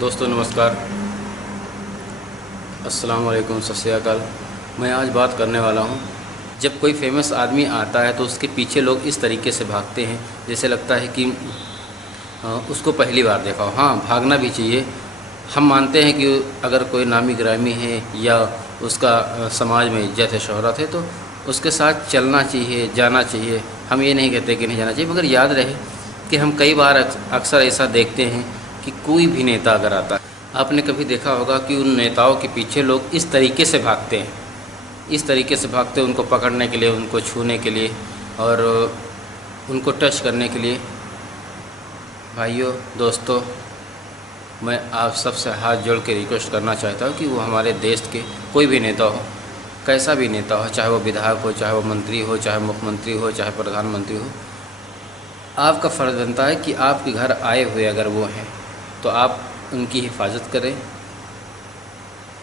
दोस्तों नमस्कार, अस्सलाम वालेकुम, सत श्री अकाल। मैं आज बात करने वाला हूँ, जब कोई फेमस आदमी आता है तो उसके पीछे लोग इस तरीके से भागते हैं जैसे लगता है कि उसको पहली बार देखा हो। हाँ, भागना भी चाहिए। हम मानते हैं कि अगर कोई नामी गिरामी है या उसका समाज में इज्जत है, शोहरत है, तो उसके साथ चलना चाहिए, जाना चाहिए। हम ये नहीं कहते कि नहीं जाना चाहिए, मगर याद रहे कि हम कई बार अक्सर ऐसा देखते हैं कि कोई भी नेता अगर आता है, आपने कभी देखा होगा कि उन नेताओं के पीछे लोग इस तरीके से भागते हैं, इस तरीके से भागते हैं उनको पकड़ने के लिए, उनको छूने के लिए और उनको टच करने के लिए। भाइयों, दोस्तों, मैं आप सबसे हाथ जोड़ के रिक्वेस्ट करना चाहता हूँ कि वो हमारे देश के कोई भी नेता हो, कैसा भी नेता हो, चाहे वो विधायक हो, चाहे वो मंत्री हो, चाहे मुख्यमंत्री हो, चाहे प्रधानमंत्री हो, आपका फ़र्ज़ बनता है कि आपके घर आए हुए अगर वो हैं तो आप उनकी हिफाजत करें,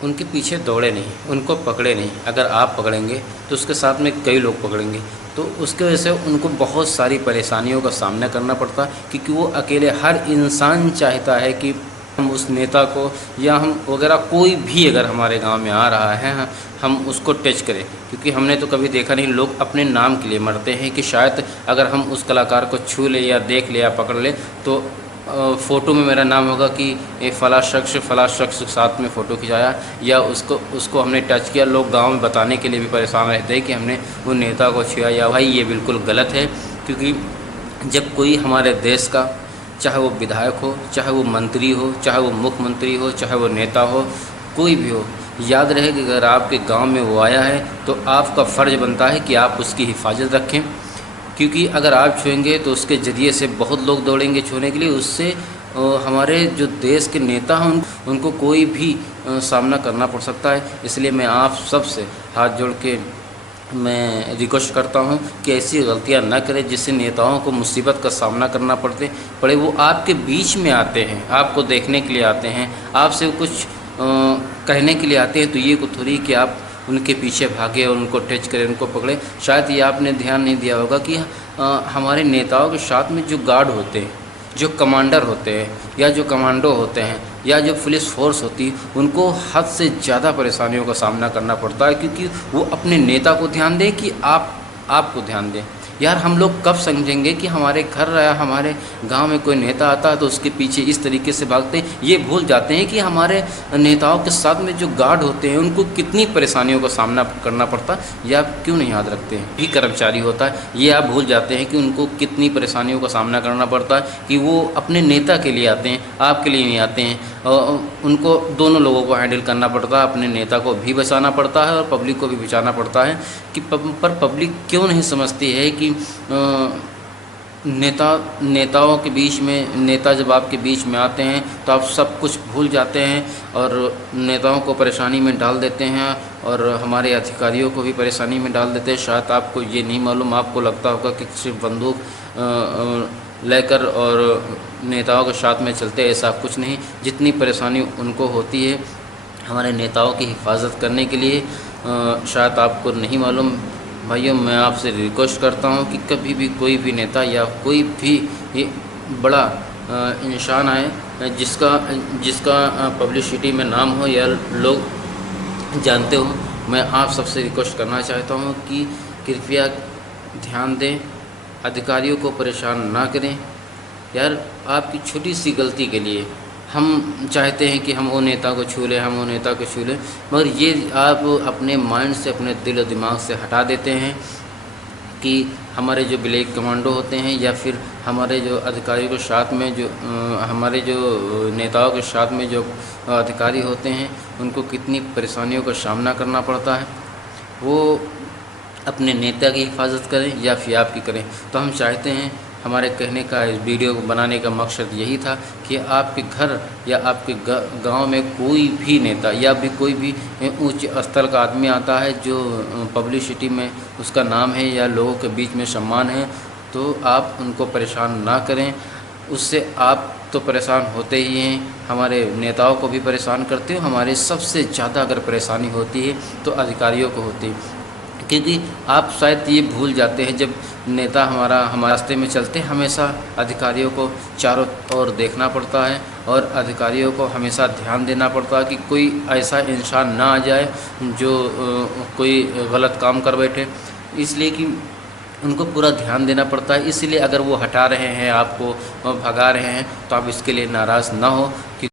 उनके पीछे दौड़े नहीं, उनको पकड़े नहीं। अगर आप पकड़ेंगे तो उसके साथ में कई लोग पकड़ेंगे, तो उसके वजह से उनको बहुत सारी परेशानियों का सामना करना पड़ता है, क्योंकि वो अकेले, हर इंसान चाहता है कि हम उस नेता को या हम वगैरह कोई भी अगर हमारे गांव में आ रहा है हम उसको टच करें। क्योंकि हमने तो कभी देखा नहीं, लोग अपने नाम के लिए मरते हैं कि शायद अगर हम उस कलाकार को छू ले या देख ले या पकड़ ले तो फ़ोटो में मेरा नाम होगा कि ये फ़लाँ शख्स के साथ में फ़ोटो खिंचाया या उसको हमने टच किया। लोग गांव में बताने के लिए भी परेशान रहते हैं कि हमने वो नेता को छुआ। या भाई, ये बिल्कुल गलत है, क्योंकि जब कोई हमारे देश का, चाहे वो विधायक हो, चाहे वो मंत्री हो, चाहे वो मुख्यमंत्री हो, चाहे वो नेता हो, कोई भी हो, याद रहे कि अगर आपके गांव में वो आया है तो आपका फ़र्ज़ बनता है कि आप उसकी हिफाजत रखें। क्योंकि अगर आप छुएंगे तो उसके ज़रिए से बहुत लोग दौड़ेंगे छूने के लिए। उससे हमारे जो देश के नेता हैं उनको कोई भी सामना करना पड़ सकता है। इसलिए मैं आप सब से हाथ जोड़ के मैं रिक्वेस्ट करता हूं कि ऐसी गलतियां न करें जिससे नेताओं को मुसीबत का सामना करना पड़े। वो आपके बीच में आते हैं, आपको देखने के लिए आते हैं, आपसे कुछ कहने के लिए आते हैं, तो ये को थोड़ी कि आप उनके पीछे भागे और उनको टच करें, उनको पकड़े। शायद ये आपने ध्यान नहीं दिया होगा कि हमारे नेताओं के साथ में जो गार्ड होते हैं, जो कमांडर होते हैं, या जो कमांडो होते हैं, या जो पुलिस फोर्स होती है, उनको हद से ज़्यादा परेशानियों का सामना करना पड़ता है, क्योंकि वो अपने नेता को ध्यान दें कि आपको ध्यान दें। यार, हम लोग कब समझेंगे कि हमारे घर या हमारे गांव में कोई नेता आता है तो उसके पीछे इस तरीके से भागते हैं। ये भूल जाते हैं कि हमारे नेताओं के साथ में जो गार्ड होते हैं उनको कितनी परेशानियों का सामना करना पड़ता है। ये आप क्यों नहीं याद रखते हैं? भी कर्मचारी होता है, ये आप भूल जाते हैं कि उनको कितनी परेशानियों का सामना करना पड़ता है, कि वो अपने नेता के लिए आते हैं, आपके लिए नहीं आते हैं। उनको दोनों लोगों को हैंडल करना पड़ता है, अपने नेता को भी बचाना पड़ता है और पब्लिक को भी बचाना पड़ता है। कि पर पब्लिक क्यों नहीं समझती है कि नेताओं के बीच में, नेता जब आपके बीच में आते हैं तो आप सब कुछ भूल जाते हैं और नेताओं को परेशानी में डाल देते हैं और हमारे अधिकारियों को भी परेशानी में डाल देते हैं। शायद आपको ये नहीं मालूम, आपको लगता होगा कि सिर्फ बंदूक लेकर और नेताओं के साथ में चलते, ऐसा कुछ नहीं। जितनी परेशानी उनको होती है हमारे नेताओं की हिफाजत करने के लिए, शायद आपको नहीं मालूम। भाइयों, मैं आपसे रिक्वेस्ट करता हूं कि कभी भी कोई भी नेता या कोई भी ये बड़ा इंसान आए जिसका पब्लिसिटी में नाम हो या लोग जानते हो, मैं आप सबसे रिक्वेस्ट करना चाहता हूं कि कृपया ध्यान दें, अधिकारियों को परेशान ना करें। यार, आपकी छोटी सी गलती के लिए हम चाहते हैं कि हम वो नेता को छू लें, हम वो नेता को छू लें, मगर ये आप अपने माइंड से, अपने दिल और दिमाग से हटा देते हैं कि हमारे जो ब्लैक कमांडो होते हैं या फिर हमारे जो अधिकारियों के साथ में जो हमारे जो नेताओं के साथ में जो अधिकारी होते हैं उनको कितनी परेशानियों का सामना करना पड़ता है। वो अपने नेता की हिफाजत करें या फिर आपकी करें। तो हम चाहते हैं, हमारे कहने का, इस वीडियो को बनाने का मकसद यही था कि आपके घर या आपके गांव में कोई भी नेता या भी कोई भी उच्च स्तर का आदमी आता है जो पब्लिसिटी में उसका नाम है या लोगों के बीच में सम्मान है, तो आप उनको परेशान ना करें। उससे आप तो परेशान होते ही हैं, हमारे नेताओं को भी परेशान करते हो। हमारे सबसे ज़्यादा अगर परेशानी होती है तो अधिकारियों को होती है, क्योंकि आप शायद ये भूल जाते हैं, जब नेता हमारे रास्ते में चलते हमेशा अधिकारियों को चारों ओर देखना पड़ता है और अधिकारियों को हमेशा ध्यान देना पड़ता है कि कोई ऐसा इंसान ना आ जाए जो कोई गलत काम कर बैठे, इसलिए कि उनको पूरा ध्यान देना पड़ता है। इसलिए अगर वो हटा रहे हैं आपको, भगा रहे हैं, तो आप इसके लिए नाराज़ ना हो कि